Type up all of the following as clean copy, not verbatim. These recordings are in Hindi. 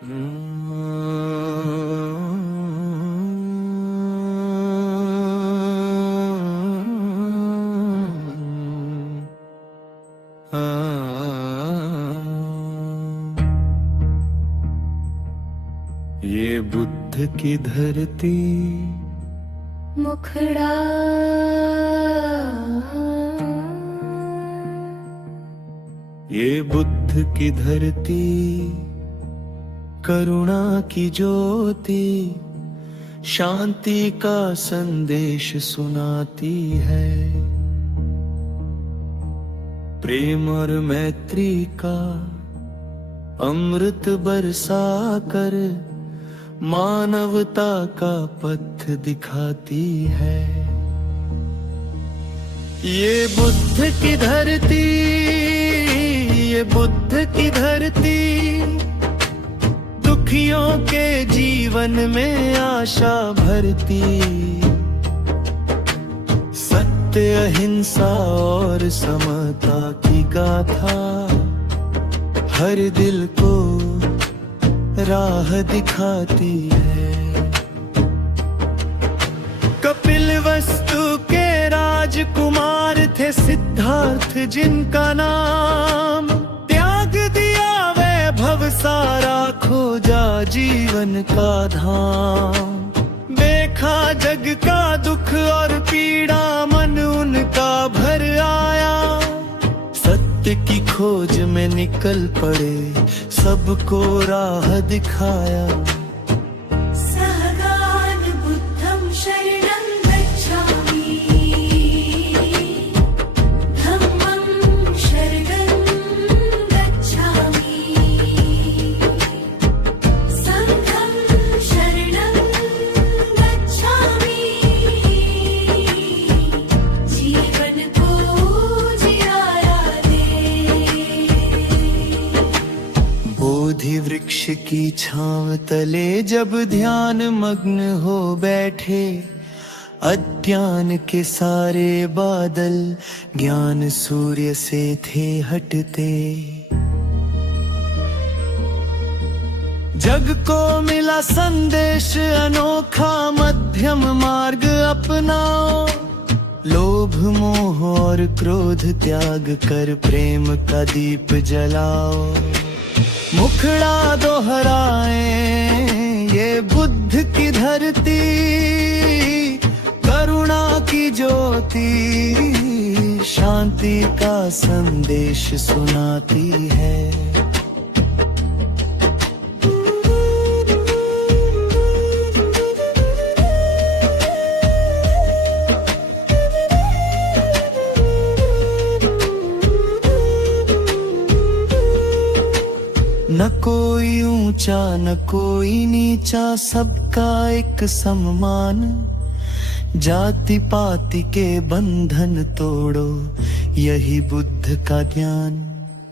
ये बुद्ध की धरती मुखड़ा ये बुद्ध की धरती करुणा की ज्योति शांति का संदेश सुनाती है। प्रेम और मैत्री का अमृत बरसा कर मानवता का पथ दिखाती है। ये बुद्ध की धरती, ये बुद्ध की धरती दुखियों के जीवन में आशा भरती। सत्य अहिंसा और समता की गाथा हर दिल को राह दिखाती है। कपिलवस्तु के राजकुमार थे सिद्धार्थ जिनका नाम, त्याग दिया वैभव सारा खोजा जीवन का धाम। देखा जग का दुख और पीड़ा मन उनका भर आया, सत्य की खोज में निकल पड़े सबको राह दिखाया। सहगान बुद्धं शरणं गच्छामि, धम्मं शरणं गच्छामि, संघं शरणं गच्छामि। जीवन को जियाया दे। बोधि वृक्ष की छांव तले जब ध्यान मग्न हो बैठे, अज्ञान के सारे बादल ज्ञान सूर्य से थे हटते। जग को मिला संदेश अनोखा, मध्यम मार्ग अपनाओ। लोभ मोह और क्रोध त्याग कर प्रेम का दीप जलाओ। मुखड़ा दोहराए ये बुद्ध की धरती, करुणा की ज्योति शांति का संदेश सुनाती है। न कोई ऊंचा न कोई नीचा, सबका एक सम्मान। जाति पाति के बंधन तोड़ो, यही बुद्ध का ज्ञान।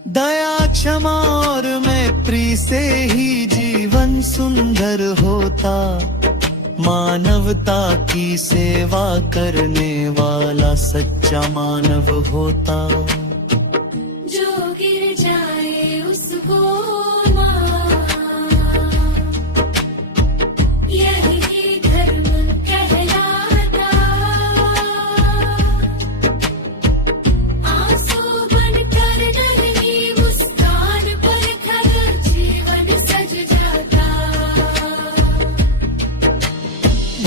दया क्षमा और मैत्री से ही जीवन सुंदर होता। मानवता की सेवा करने वाला सच्चा मानव होता। जो गिर जाए उसको यही धर्म कहलाता। आंसू बनकर नहीं मुस्कान पर खरा जीवन सज जाता।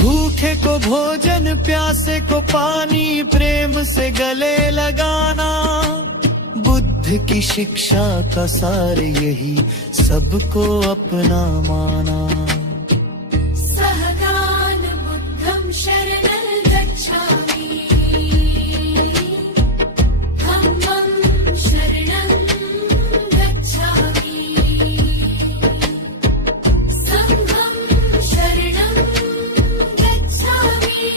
भूखे को भोजन प्यासे को पानी, प्रेम से गले लगाना बुद्ध की शिक्षा का सार यही सबको अपना माना। सहगान बुद्धं शरणं गच्छामि, धम्मं शरणं गच्छामि, संघं शरणं गच्छामि।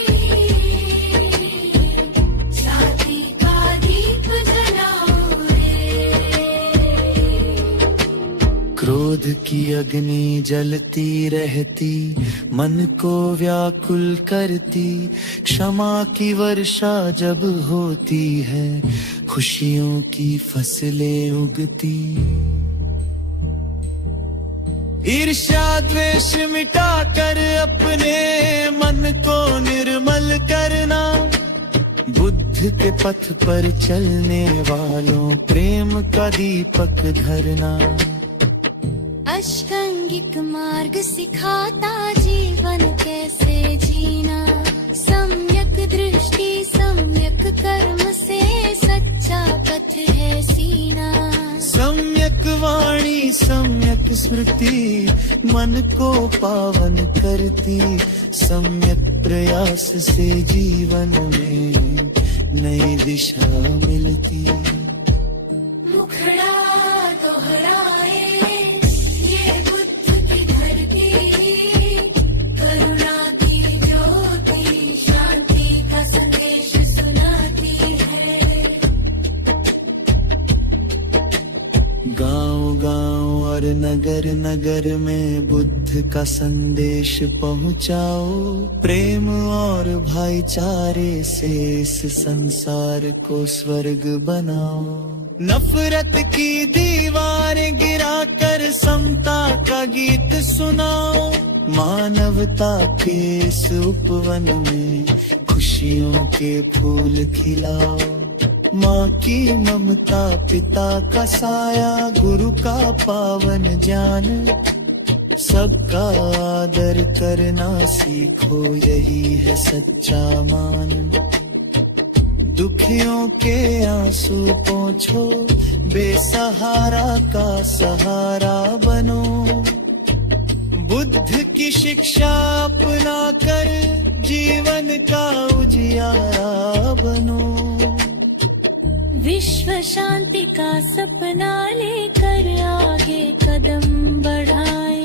जाति का दीप जलाओ रे। क्रोध की अग्नि जलती रहती, मन को व्याकुल करती। क्षमा की वर्षा जब होती है, खुशियों की फसलें उगती। ईर्ष्या द्वेष मिटा कर अपने मन को निर्मल करना, बुद्ध के पथ पर चलने वालों प्रेम का दीपक धरना। अष्टांगिक मार्ग सिखाता जीवन कैसे जीना, सम्यक दृष्टि सम्यक कर्म से सच्चा पथ है सीना। सम्यक वाणी सम्यक स्मृति मन को पावन करती, सम्यक प्रयास से जीवन में नई दिशा मिलती। मुखड़ा दोहराए ये बुद्ध की धरती, करुणा की ज्योति शांति का संदेश सुनाती है। गांव-गांव और नगर नगर में बुद्ध का संदेश पहुंचाओ, प्रेम और भाईचारे से इस संसार को स्वर्ग बनाओ। नफरत की दीवारें गिराकर समता का गीत सुनाओ, मानवता के इस उपवन में खुशियों के फूल खिलाओ। माँ की ममता पिता का साया गुरु का पावन ज्ञान, सबका आदर करना सीखो यही है सच्चा मान। दुखियों के आंसू पोंछो बेसहारा का सहारा बनो, बुद्ध की शिक्षा अपना कर जीवन का उजियारा बनो। विश्व शांति का सपना लेकर आगे कदम बढ़ाए,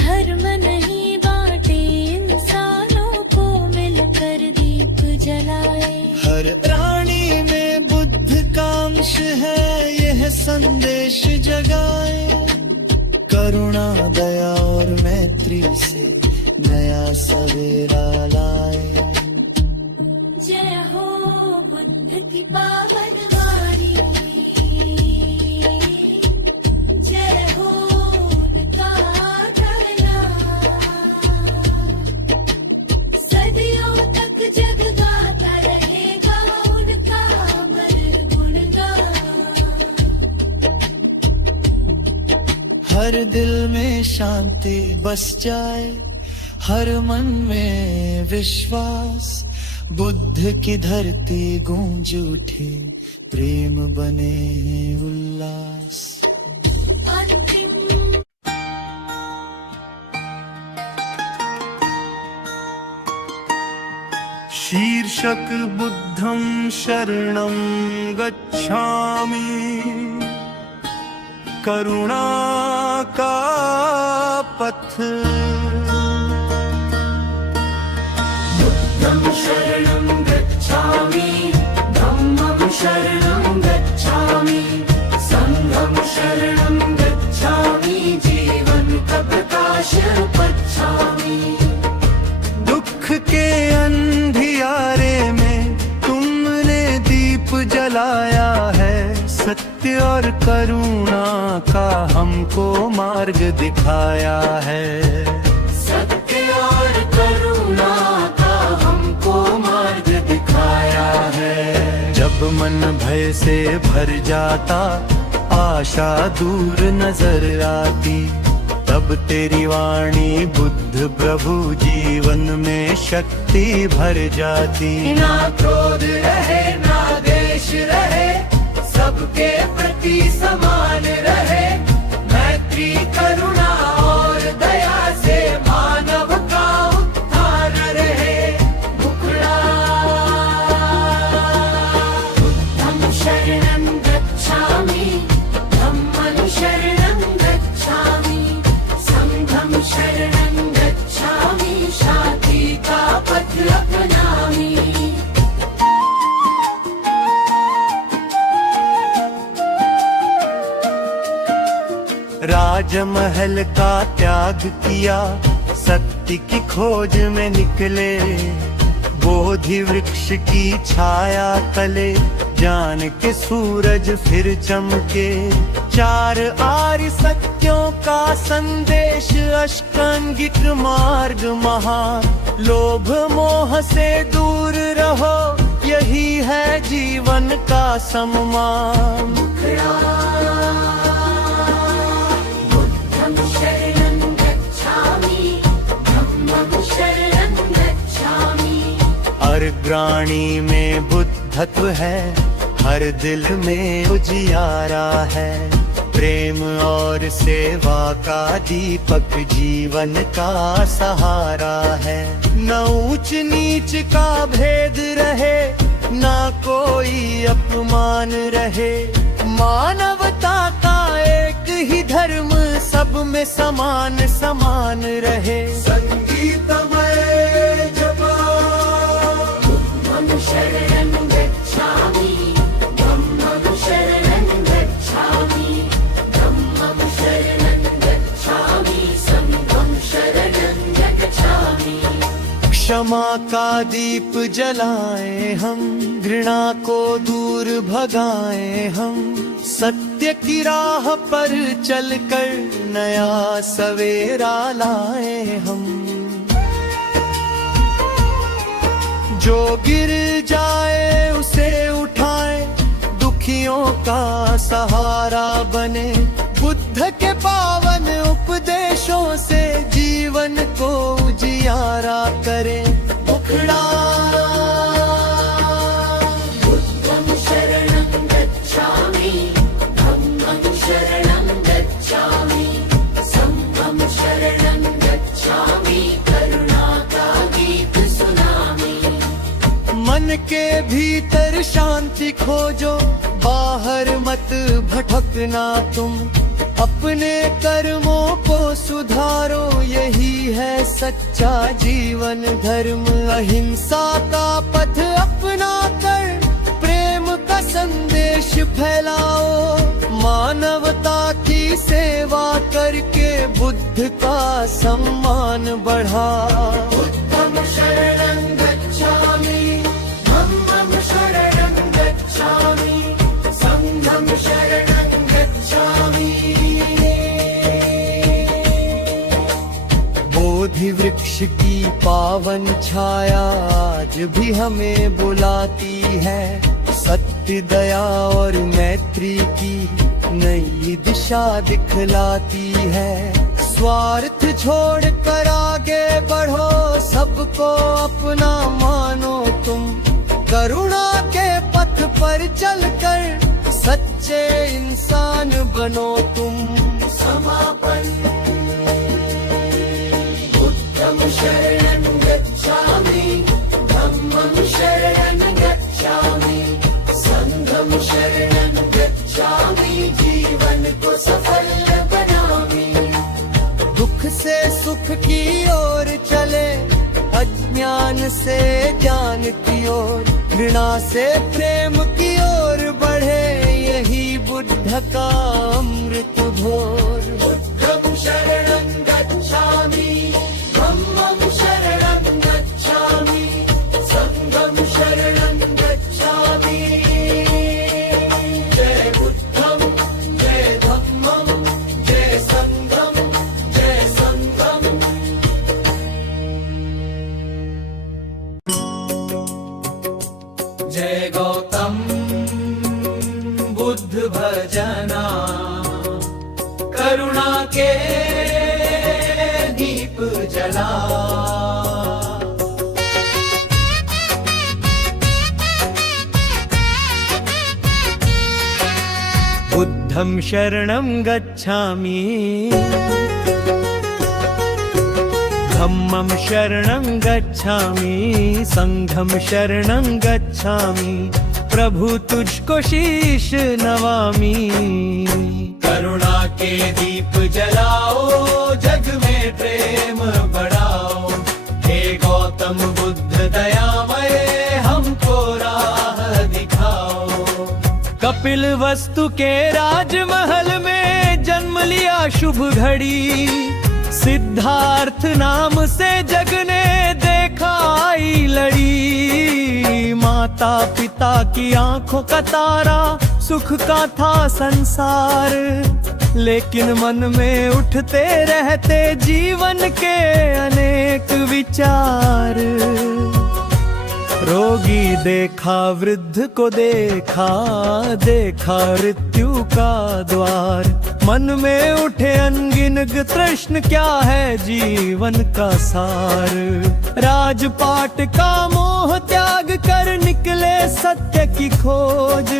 धर्म नहीं बांटे इंसानों को मिलकर दीप जलाए। हर प्राणी में बुद्ध का अंश है यह संदेश जगाए, करुणा दया और मैत्री से नया सवेरा लाए। जय हो बुद्ध की पावन वाणी, जय हो उनका आदरना, सदियों तक जग गाता रहेगा उनका अमर गुणगान। हर दिल में शांति बस जाए, हर मन में विश्वास, बुद्ध की धरती गूंज उठे, प्रेम बने उल्लास। अंतिम शीर्षक बुद्धं शरणं गच्छामि, करुणा का पथ। बुद्धं शरणं गच्छामि, धम्मं शरणं गच्छामि, संघं शरणं गच्छामि, जीवन का प्रकाश पच्छामि। दुख के अंधियारे में तुमने दीप जलाया है, सत्य और करुणा का हमको मार्ग दिखाया है। सत्य और करुणा का हमको मार्ग दिखाया है। जब मन भय से भर जाता, आशा दूर नजर आती, तब तेरी वाणी बुद्ध प्रभु जीवन में शक्ति भर जाती। ना क्रोध रहे ना देश रहे, सबके प्रति समान रहे, मैत्री करुणा और दया से मानव का उत्थान रहे। मुखड़ा बुद्धं शरणं गच्छामि, धम्मं शरणं गच्छामि, संघं शरणं गच्छामि, शांति का पथ अपनामि। राजमहल का त्याग किया, सत्य की खोज में निकले, बोधि वृक्ष की छाया तले ज्ञान के सूरज फिर चमके। चार आर्य सत्यों का संदेश अष्टांगिक मार्ग महान। लोभ मोह से दूर रहो, यही है जीवन का सम्मान। बुद्धं शरणं गच्छामि, धम्मं शरणं गच्छामि। अग्राणी में बुद्धत्व है, हर दिल में उजियारा है। प्रेम और सेवा का दीपक जीवन का सहारा है। न ऊंच नीच का भेद रहे, ना कोई अपमान रहे। मानवता का एक ही धर्म, सब में समान समान रहे। संगीतमय जपा बुद्धं शरणं गच्छामि, धम्मं शरणं गच्छामि, धम्मं शरणं गच्छामि, संघं शरणं गच्छामि। क्षमा का दीप जलाएं हम, घृणा को दूर भगाएं हम। सत्य की राह पर चलकर नया सवेरा लाएं हम। जो गिर जाए उसे उठाएं, दुखियों का सहारा बने। बुद्ध के पावन उपदेशों से जीवन को उजियारा करें। मुखड़ा बुद्धं शरणं गच्छामि, धम्मं शरणं गच्छामि, संघं शरणं गच्छामि, करुणा का गीत सुनामि। मन के भीतर शांति खोजो, बाहर मत भटकना तुम। अपने कर्मों को सुधारो, यही है सच्चा जीवन धर्म। अहिंसा का पथ अपना कर, प्रेम का संदेश फैलाओ। मानवता की सेवा करके बुद्ध का सम्मान बढ़ाओ। बुद्धं शरणं गच्छामि, धम्मं शरणं गच्छामि, संघं शरणं गच्छामि। बोधि वृक्ष की पावन छाया आज भी हमें बुलाती है। सत्य दया और मैत्री की नई दिशा दिखलाती है। स्वार्थ छोड़ कर आगे बढ़ो, सबको अपना मानो तुम। करुणा के पथ पर चलकर सच्चे इंसान बनो तुम। समापन बुद्धं शरणं गच्छामि, धम्मं शरणं गच्छामि, संघं शरणं गच्छामि, जीवन को सफल बनामि। दुख से सुख की ओर चले, अज्ञान से ज्ञान की ओर। घृणा से प्रेम की ओर बढ़े, यही बुद्ध का अमृत घोर। बुद्धं शरणं गच्छामि, धम्मं शरणं गच्छामि, संघं शरणं गच्छामि। जय बुद्धं, जय धम्मं, जय संघं, जय संघं। जय गौतम बुद्ध भजना, करुणा के दीप जला। बुद्धं शरणं गच्छामि, धम्मं शरणं गच्छामि, संघं शरणं गच्छामि। प्रभु तुझको शीश नवामि। करुणा के दीप जलाओ, जग में प्रेम बढ़ाओ। हे गौतम बुद्ध दयामय, हमको राह दिखाओ। कपिल वस्तु के राजमहल में जन्म लिया शुभ घड़ी। सिद्धार्थ नाम से जग ने दे देखाई लड़ी। माता पिता की आंखों का तारा सुख का था संसार, लेकिन मन में उठते रहते जीवन के अनेक विचार। रोगी देखा, वृद्ध को देखा, देखा मृत्यु का द्वार। मन में उठे अनगिनत प्रश्न, क्या है जीवन का सार। राजपाट का मोह त्याग कर निकले सत्य की खोज।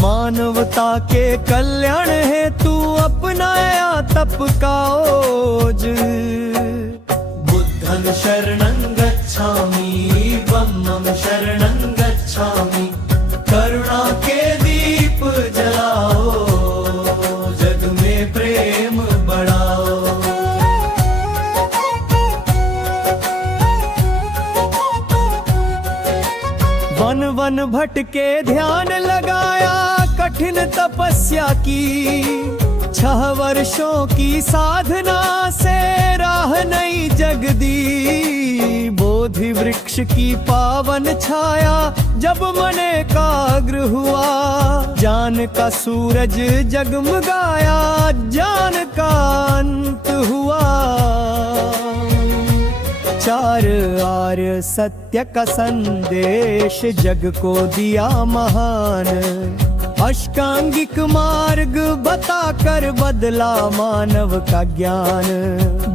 मानवता के कल्याण हेतु अपनाया तप का ओज। बुद्धं शरणं गच्छामि, धम्मं शरणं गच्छामि। करुणा के दीप जलाओ, जग में प्रेम बढ़ाओ। वन वन भटके ध्यान लगाया, कठिन तपस्या की। 6 वर्षों की साधना से राह नई जग दी। बोधि वृक्ष की पावन छाया जब मन एकाग्र हुआ। ज्ञान का सूरज जगमगाया, ज्ञान का अंत हुआ। 4 आर्य सत्य का संदेश जग को दिया महान। अष्टांगिक मार्ग बताकर बदला मानव का ज्ञान।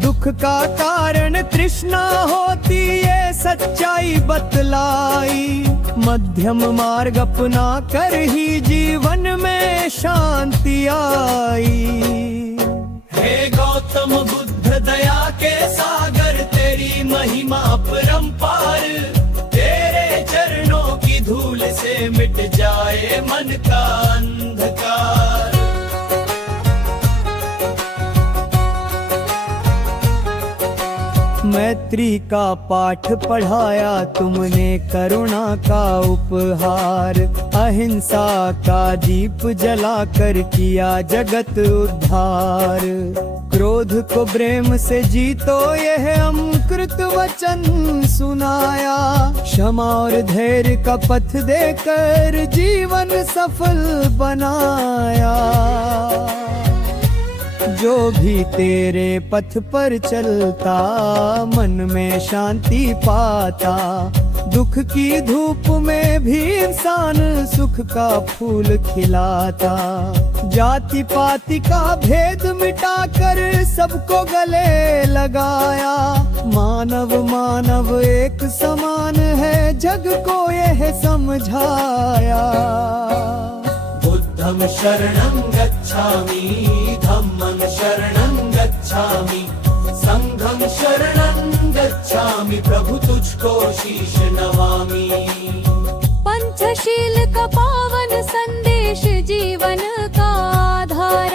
दुख का कारण तृष्णा होती, ये सच्चाई बतलाई। मध्यम मार्ग अपना कर ही जीवन में शांति आई। हे गौतम बुद्ध दया के सागर, तेरी महिमा परंपार। तेरे चरणों की धूल से मिट जाए मन का अंधकार। मैत्री का पाठ पढ़ाया तुमने, करुणा का उपहार। अहिंसा का दीप जलाकर किया जगत उद्धार। क्रोध को प्रेम से जीतो, यह अमृत वचन सुनाया। क्षमा और धैर्य का पथ देकर जीवन सफल बनाया। जो भी तेरे पथ पर चलता, मन में शांति पाता। दुख की धूप में भी इंसान सुख का फूल खिलाता। जाति पाति का भेद मिटाकर सबको गले लगाया। मानव मानव एक समान है, जग को यह समझाया। बुद्धं शरणं गच्छामि, धम्मं शरणं गच्छामि। संघं शरणं गच्छामि, प्रभु तुझको शीश नवामि। पंचशील का पावन संदेश जीवन का आधार।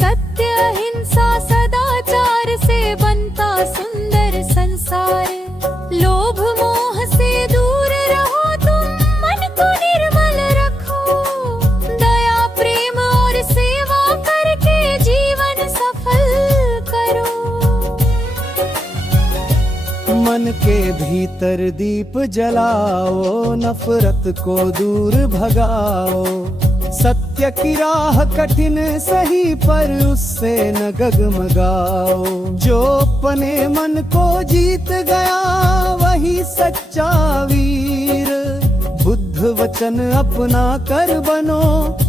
सत्य अहिंसा सदाचार से बनता सुंदर संसार। लोभ मोह से दूर रहो तुम, मन को निर्मल रखो। दया प्रेम और सेवा करके जीवन सफल करो। मन के भीतर दीप जलाओ, नफरत को दूर भगाओ। सत्य की राह कठिन सही, पर उससे न गगमगाओ। जो अपने मन को जीत गया, वही सच्चा वीर। बुद्ध वचन अपना कर बनो,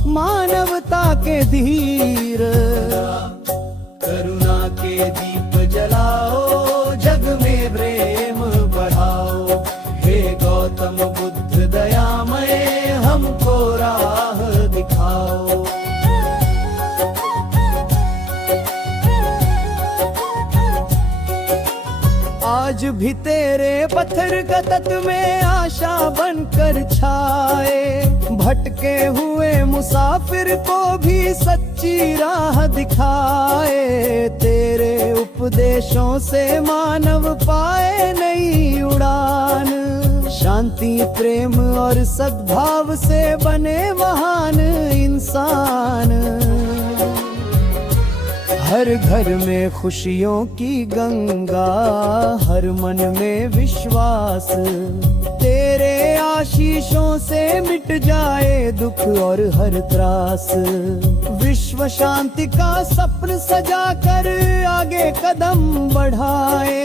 मानवता के धीर। करुणा के दीप जलाओ, जग में प्रेम बढ़ाओ। हे गौतम बुद्ध दयामय, हमको राह दिखाओ। आज भी तेरे पत्थर का तत्व में आशा बनकर छाए। भटके हुए मुसाफिर को भी सच्ची राह दिखाए। तेरे उपदेशों से मानव पाए नई उड़ान। शांति प्रेम और सद्भाव से बने महान इंसान। हर घर में खुशियों की गंगा, हर मन में विश्वास, तेरे आशीषों से मिट जाए दुख और हर त्रास। विश्व शांति का सपन सजा कर आगे कदम बढ़ाए,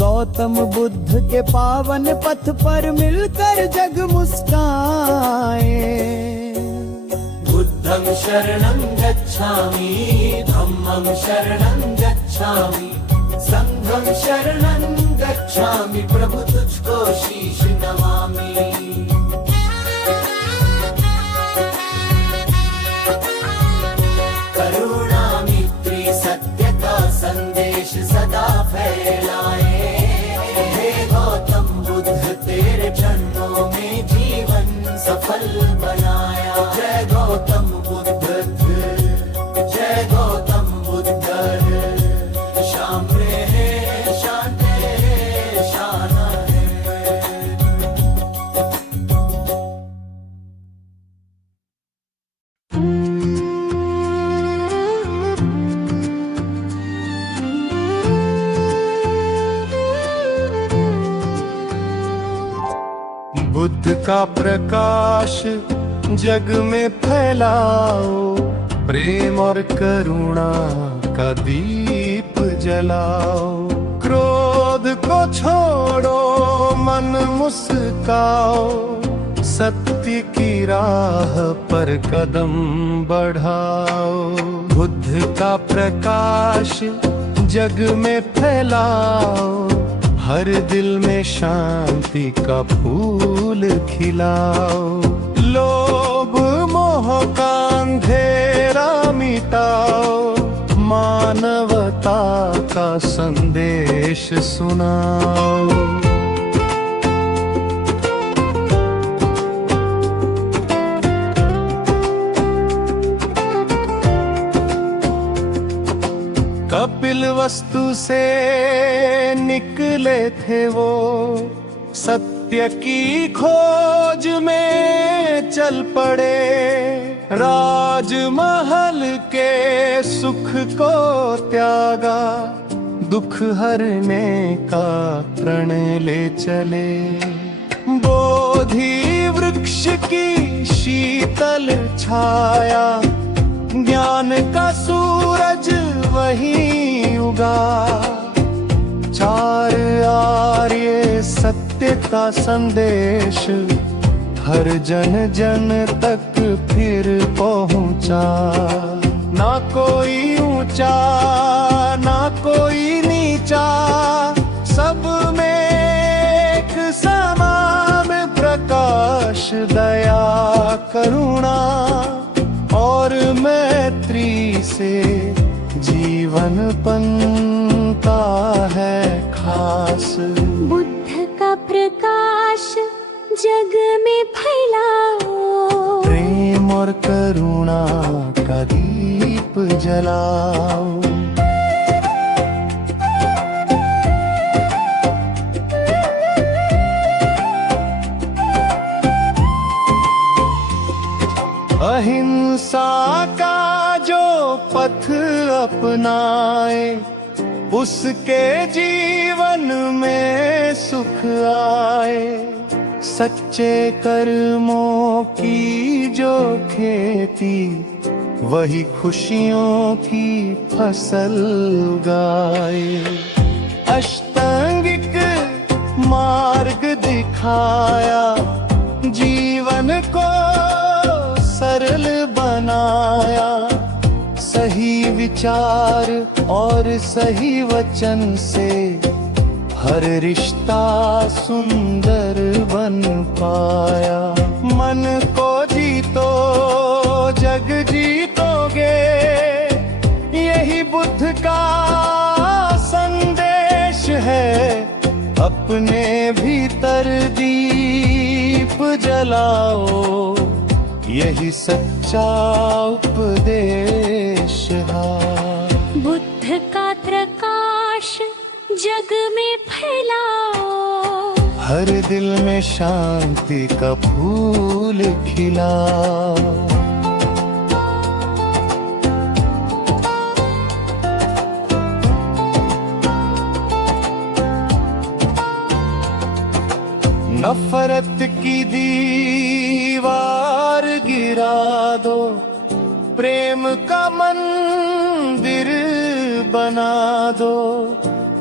गौतम बुद्ध के पावन पथ पर मिलकर जग मुस्काए। बुद्धं शरणं गच्छामि, धम्मं शरणं गच्छामि, संघं शरणं गच्छामि, प्रभु तुझको शीश नमामि। करुणा मित्री सत्य का संदेश सदा फैलाए, हे गौतम बुद्ध तेरे चरणों में जीवन सफल बनाया। जय गौतम बुद्ध, जय गौतम बुद्ध, श्याम रे शांति शान है। बुद्ध का प्रकाश जग में फैलाओ, प्रेम और करुणा का दीप जलाओ। क्रोध को छोड़ो, मन मुस्काओ, सत्य की राह पर कदम बढ़ाओ। बुद्ध का प्रकाश जग में फैलाओ, हर दिल में शांति का फूल खिलाओ। लोभ मोह का अंधेरा मिटाओ, मानवता का संदेश सुनाओ। कपिल वस्तु से निकले थे वो, सत्य की खोज में चल पड़े। राजमहल के सुख को त्यागा, दुख हरने का प्रण ले चले। बोधि वृक्ष की शीतल छाया, ज्ञान का सूरज वही उगा। चार आर्य सत्य का संदेश हर जन जन तक फिर पहुंचा। ना कोई ऊंचा ना कोई नीचा, सब में एक समान प्रकाश, दया करुणा और मैत्री से जीवन बनता है खास। बुद्ध का प्रकाश जग में फैलाओ, प्रेम और करुणा का दीप जलाओ। अहिंसा का जो पथ अपनाए, उसके जीवन में सुख आए। सच्चे कर्मों की जो खेती, वही खुशियों की फसल उगाए। अष्टांगिक मार्ग दिखाया, जीवन को सरल बनाया। सही विचार और सही वचन से हर रिश्ता सुंदर बन पाया। मन को जीतो जग जीतोगे, यही बुद्ध का संदेश है। अपने भीतर दीप जलाओ, यही सच्चा उपदेश है। बुद्ध का प्रकाश जग में फैलाओ, हर दिल में शांति का फूल खिलाओ। नफरत की दीवार गिरा दो, प्रेम का मंदिर बना दो,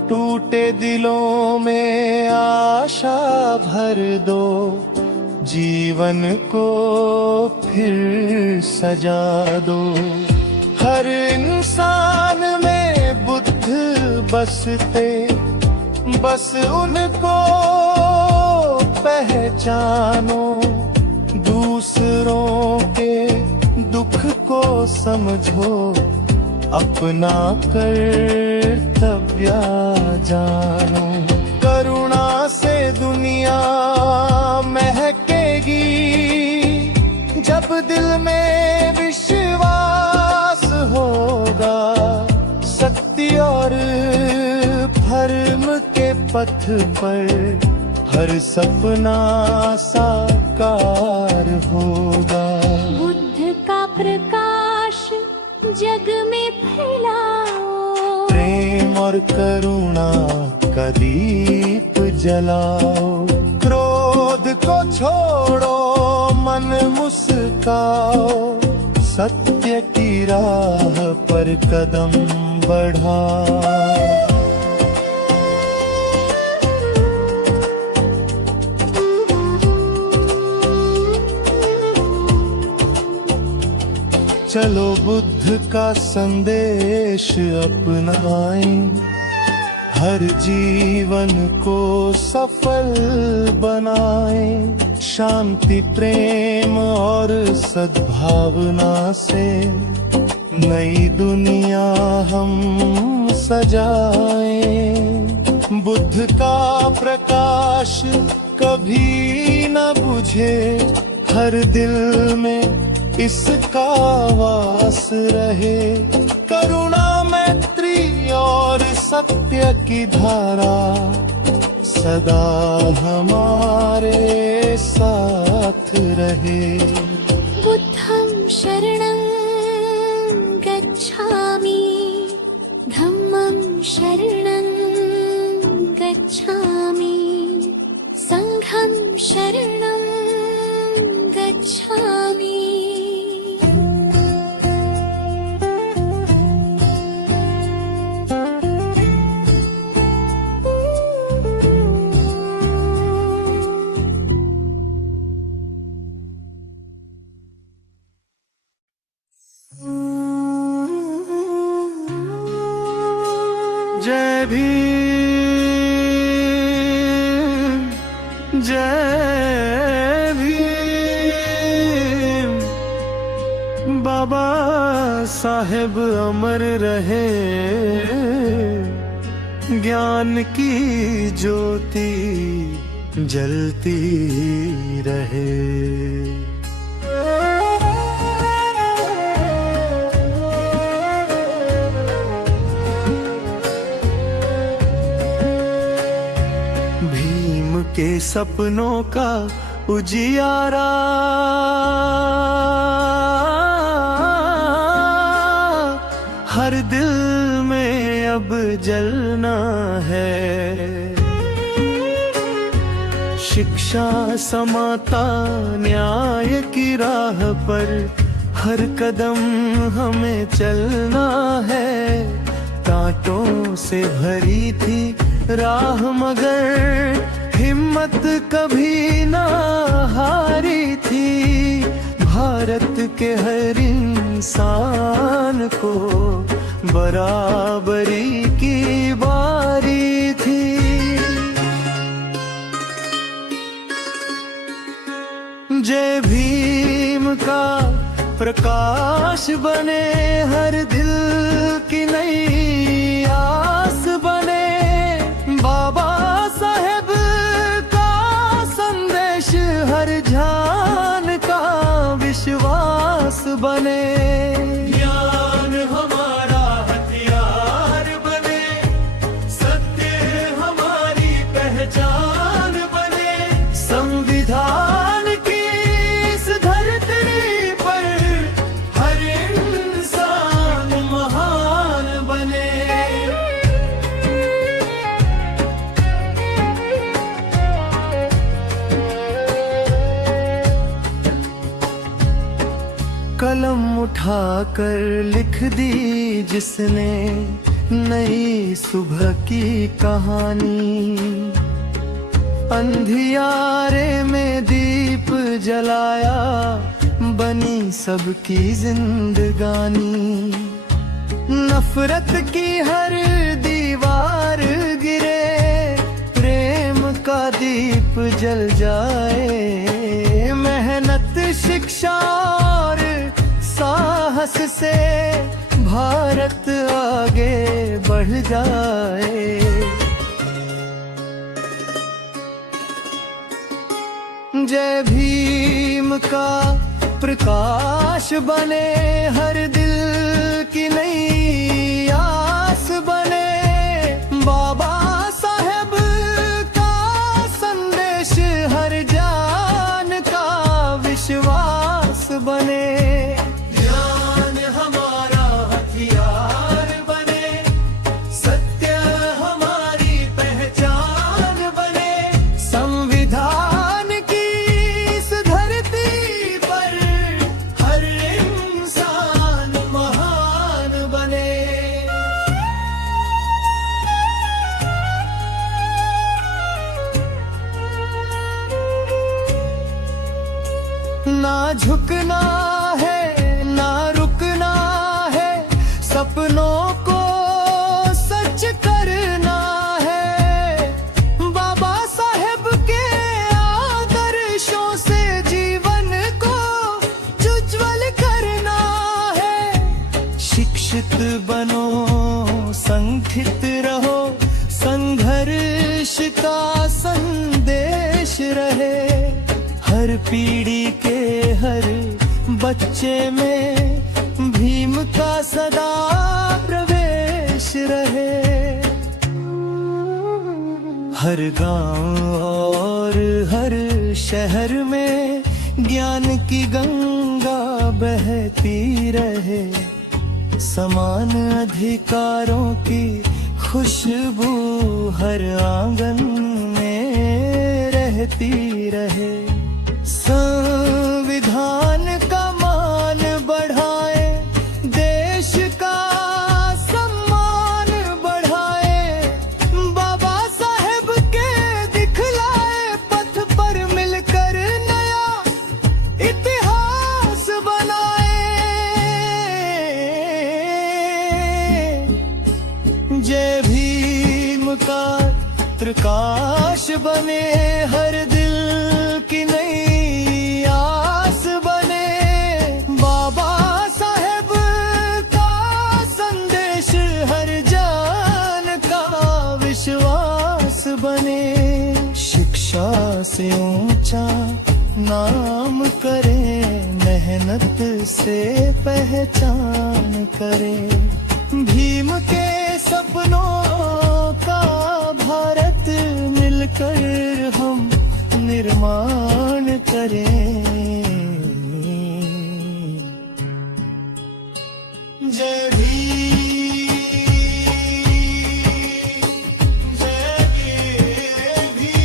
टूटे दिलों में आशा भर दो, जीवन को फिर सजा दो। हर इंसान में बुद्ध बसते, बस उनको पहचानो, दूसरों के दुख को समझो, अपना कर्तव्य जानो। करुणा से दुनिया महकेगी, जब दिल में विश्वास होगा, सत्य और धर्म के पथ पर हर सपना साकार होगा। बुद्ध का प्रकाश जग में फैलाओ, प्रेम और करुणा का दीप जलाओ, क्रोध को छोड़ो, मन मुस्काओ, सत्य की राह पर कदम बढ़ाओ। चलो बुद्ध का संदेश अपनाएं, हर जीवन को सफल बनाएं, शांति प्रेम और सद्भावना से नई दुनिया हम सजाएं। बुद्ध का प्रकाश कभी न बुझे, हर दिल में इसका वास रहे, करुणा मैत्री और सत्य की धारा सदा हमारे साथ रहे। बुद्धं शरणं गच्छामि, धम्मं शरणं गच्छामि, संघं शरणं गच्छामि। जय भीम, जय भीम, बाबा साहेब अमर रहे, ज्ञान की ज्योति जलती रहे। के सपनों का उजियारा, हर दिल में अब जलना है। शिक्षा समता न्याय की राह पर हर कदम हमें चलना है। कांटों से भरी थी राह मगर हिम्मत कभी ना हारी थी। भारत के हर इंसान को बराबरी की बारी थी। जय भीम का प्रकाश बने, हर दिल की नई आस बने। बाबा साहेब का संदेश हर जान का विश्वास बने। ज्ञान हमारा हथियार बने, सत्य हमारी पहचान बने। संविधान की इस धरती पर हर इंसान उठाकर लिख दी जिसने नई सुबह की कहानी। अंधियारे में दीप जलाया, बनी सबकी जिंदगानी। नफरत की हर दीवार गिरे, प्रेम का दीप जल जाए। मेहनत, शिक्षा और साहस से भारत आगे बढ़ जाए। जय भीम का प्रकाश बने, हर दिल की नई आस बने। बाबा साहेब का संदेश हर जान का विश्वास बने। ज्ञान हमारा हथियार बने, सत्य हमारी पहचान बने। संविधान की इस धरती पर हर इंसान महान बने। ना झुकना है, ना रुकना है, सपनों को सच करना है। बाबा साहेब के आदर्शों से जीवन को उज्ज्वल करना है। शिक्षित बनो, संगठित रहो, संघर्ष का संदेश रहे। हर पीढ़ी के हर बच्चे में भीम का सदा प्रवेश रहे। हर गांव और हर शहर में ज्ञान की गंगा बहती रहे। समान अधिकारों की खुशबू हर आंगन में रहती रहे। संविधान का मान बढ़ाए, देश का सम्मान बढ़ाए। बाबा साहेब के दिखलाए पथ पर मिलकर नया इतिहास बनाए। जय भीम का प्रकाश बने, हर दिल की नई आस बने। बाबा साहेब का संदेश हर जान का विश्वास बने। शिक्षा से ऊंचा नाम करे, मेहनत से पहचान करे। भीम के सपनों का भारत मिलकर हम निर्माण करें। जय भीम, जय भीम।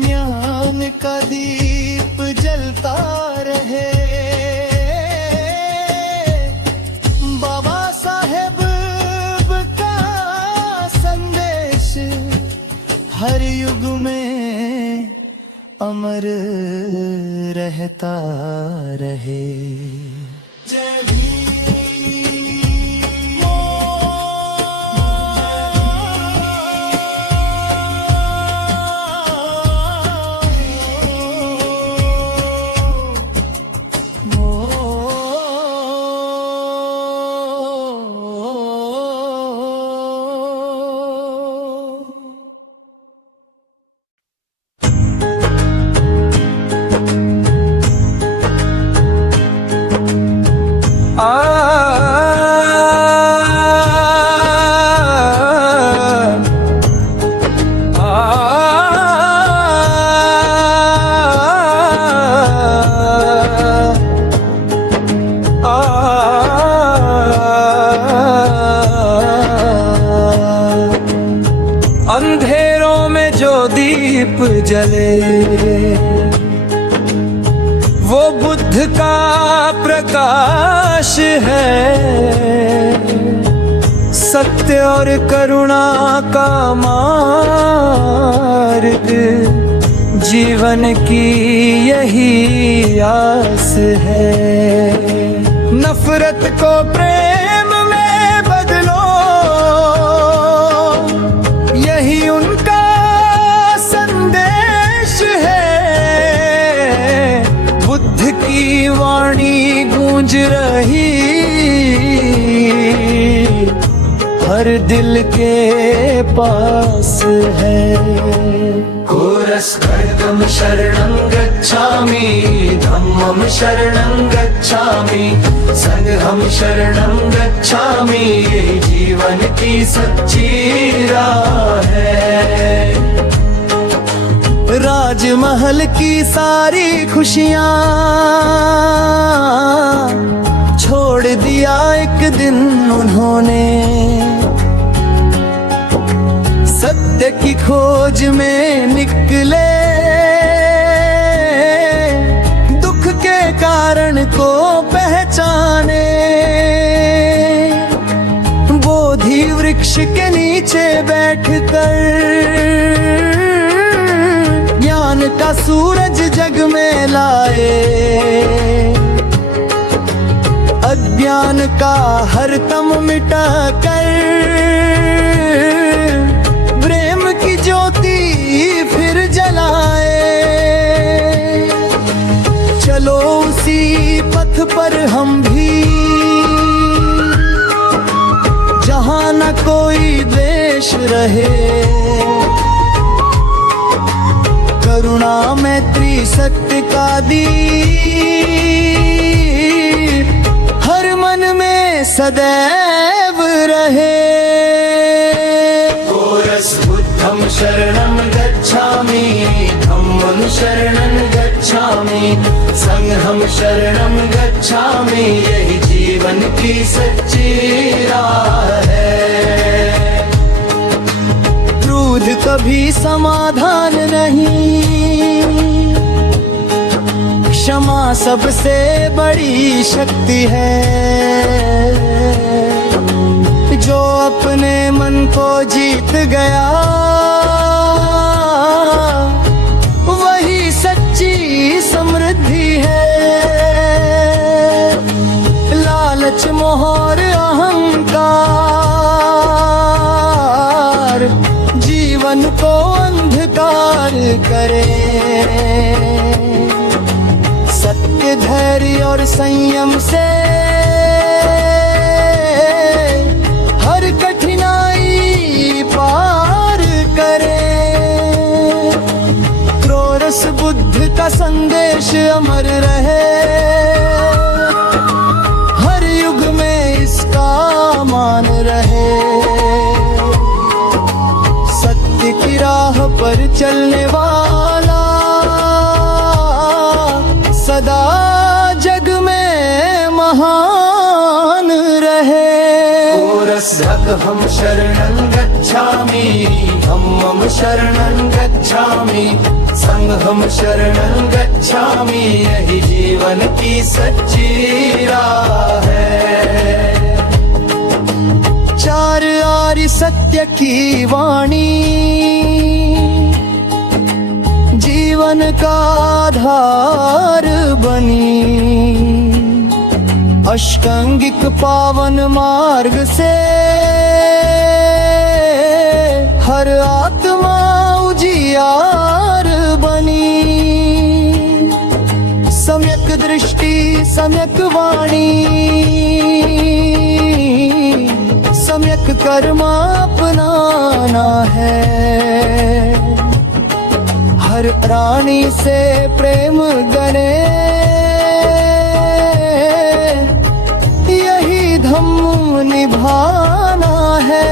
ज्ञान का दीप जलता रहे। बाबा साहेब का संदेश हर युग में अमर रहता रहे। जय भीम। अंधेरों में जो दीप जले वो बुद्ध का प्रकाश है, सत्य और करुणा का मार्ग, जीवन की यही आस है। नफरत को प्रेम में बदलो, यही उनका संदेश है। बुद्ध की वाणी गूंज रही हर दिल के पास है। कोरस खड्गम शरणं गच्छामि, धम्मं शरणं गच्छामि, संघं शरणं गच्छामि, ये जीवन की सच्ची राह है। राजमहल की सारी खुशियां छोड़ दिया एक दिन उन्होंने, सत्य की खोज में निकले, दुख के कारण को पहचाने। बोधि वृक्ष के नीचे बैठकर ज्ञान का सूरज जग में लाए, अज्ञान का हर तम मिटा कर प्रेम की ज्योति फिर जलाए। चलो उसी पथ पर हम भी, जहां न कोई द्वेष रहे, करुणा मैत्री सत्य का दीप हर मन में सदैव रहे। कोरस बुद्धं शरणं गच्छामि, धम्मं शरणं गच्छामि, संघं शरणं गच्छामि, यही जीवन की सच्ची राह है। क्रोध कभी समाधान नहीं, क्षमा सबसे बड़ी शक्ति है। जो अपने मन को जीत गया, वही सच्ची समृद्धि है। लालच मोह और अहंकार जीवन को अंधकार करे। सत्य धैर्य और संयम से हर कठिनाई पार करे। क्रोरस बुद्ध का संदेश अमर रहे, हर युग में इसका मान रहे। सत्य की राह पर चलने वाला सदा जग में महान रहे। कोरसघं शरणं गच्छामि, धम्मं शरणं गच्छामि, संघं शरणं गच्छामि, यही जीवन की सच्ची राह है। चार आर्य सत्य की वाणी जीवन का आधार बनी। अष्टांगिक पावन मार्ग से हर आत्मा उजियार बनी। सम्यक दृष्टि सम्यक वाणी, सम्यक कर्म अपनाना है। हर प्राणी से प्रेम करे, यही धम्म निभाना है।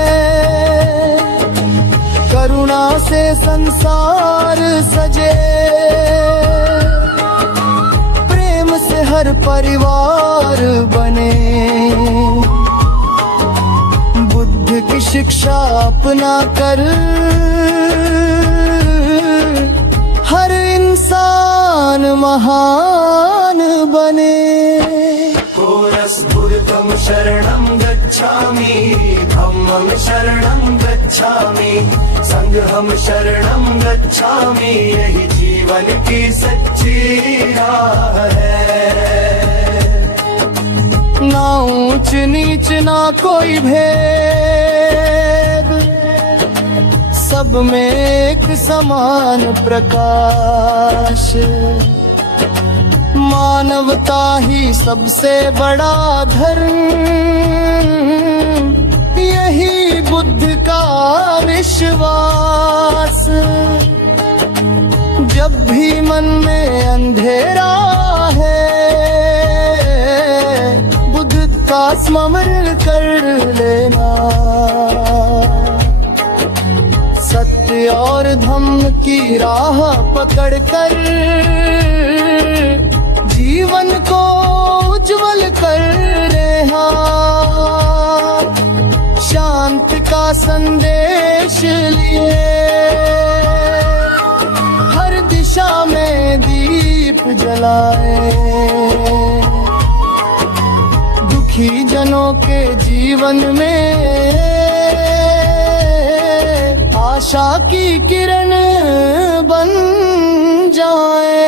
करुणा से संसार सजे, प्रेम से हर परिवार बने। बुद्ध की शिक्षा अपना कर हर इंसान इंसान महान बने। बुद्धं शरणं गच्छामि, धम्मं शरणं गच्छामि, संघं शरणं गच्छामि, यही जीवन की सच्ची राह है। ना ऊंच नीच ना कोई भेद, सब में एक समान प्रकाश। मानवता ही सबसे बड़ा धर्म, यही बुद्ध का विश्वास। जब भी मन में अंधेरा है, बुद्ध का स्मरण कर लेना। सत्य और धम्म की राह पकड़कर जीवन को उज्जवल कर रहा। शांति का संदेश लिए हर दिशा में दीप जलाए। दुखी जनों के जीवन में आशा की किरण बन जाए।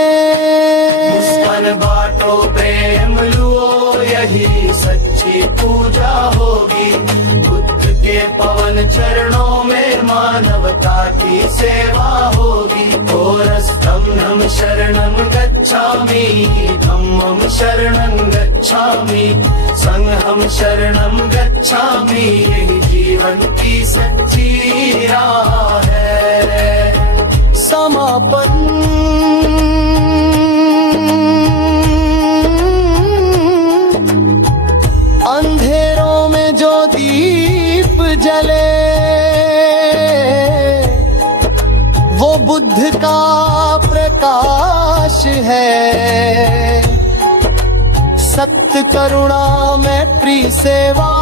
मुस्कान बांटो प्रेम लुओ, यही सच्ची पूजा होगी। बुद्ध के पवन चरणों में मानवता की सेवा होगी। धम्मं शरणं गच्छामि, धम्मं शरणं गच्छामि, संघं शरणं गच्छामि, यही जीवन की सच्ची राह है। समापन अंधेरों में जो दीप जले, वो बुद्ध का प्रकाश है। सत्य करुणा मैत्री सेवा,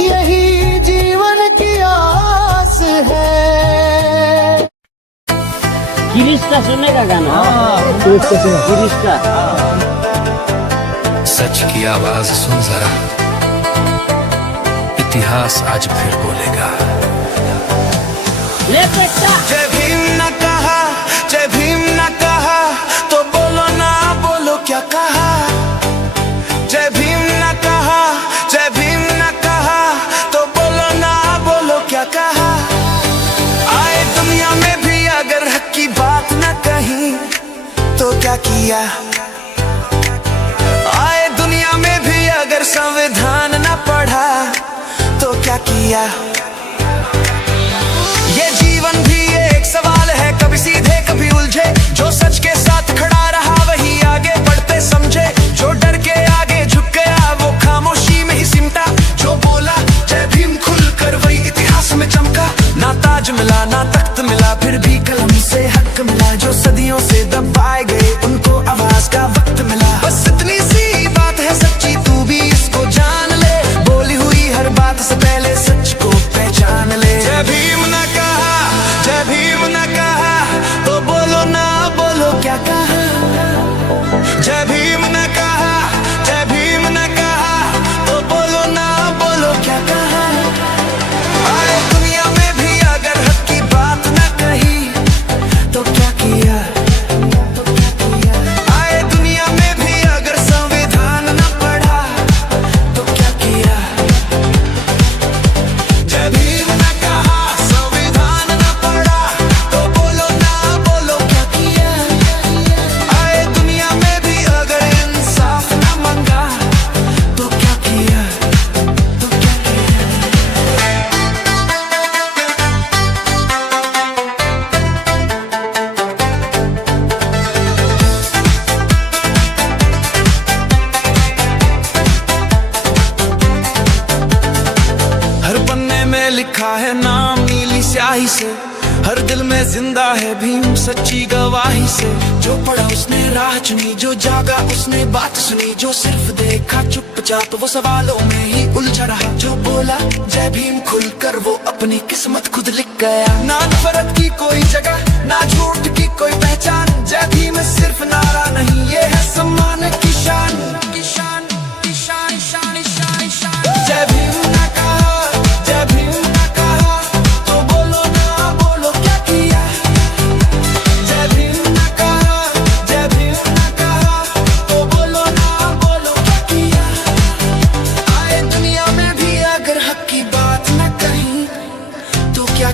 यही जीवन की आस है। गिरीश का सुनने का गाना, गिरीश का। सच की आवाज सुन जरा, इतिहास आज फिर बोलेगा। ले बेटा। जय भीम न कहा, जय भीम न कहा, तो बोलो ना बोलो क्या कहा। जय भीम न कहा, जय भीम न कहा, तो बोलो ना बोलो क्या कहा। आए दुनिया में भी अगर हक की बात न कही तो क्या किया। आए दुनिया में भी अगर संविधान न पढ़ा तो क्या किया। ये जीवन भी एक सवाल है, कभी सीधे कभी उलझे। जो सच के साथ खड़ा रहा वही आगे बढ़ते समझे। जो डर के आगे झुक गया वो खामोशी में ही सिमटा। जो बोला जय भीम खुलकर वही इतिहास में चमका। ना ताज मिला ना तख्त मिला, फिर भी कलम से हक मिला। जो सदियों से दबाए गए उनको आवाज का वक्त मिला। बस इतनी सी बात है सच्ची, तू भी इसको जान ले। बोली हुई हर बात से पहले सच को पहचान ले। जय भीम न कहा, जय भीम न कहा, तो बोलो ना बोलो क्या कहा। जय भीम न कहा, जय भीम न कहा, तो बोलो ना बोलो क्या कहा। आए दुनिया में भी अगर हक की बात न कही तो क्या किया। आए दुनिया में भी अगर संविधान न पढ़ा तो क्या किया। जय भीम न कहा, संविधान न पढ़ा, तो बोलो ना बोलो क्या किया। आए दुनिया में भी अगर इंसाफ न मांगा तो क्या किया, तो क्या किया। हर पन्ने में लिखा है नाम नीली स्याही से। हर दिल में जिंदा है भीम सच्ची गवाही से। जो पढ़ा उसने राह चुनी, जो जागा उसने बात सुनी। जो सिर्फ देखा चुपचाप वो सवालों में ही उलझा रहा। जो बोला जय भीम खुलकर वो अपनी किस्मत खुद लिख गया। ना नफरत की कोई जगह, ना झूठ की कोई पहचान।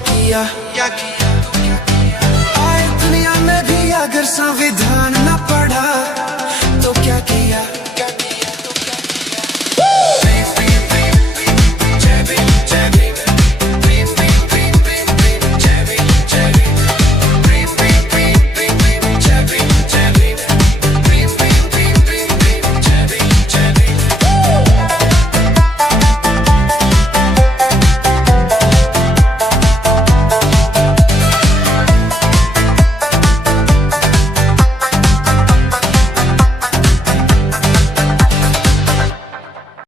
किया आए दुनिया में भी अगर संविधान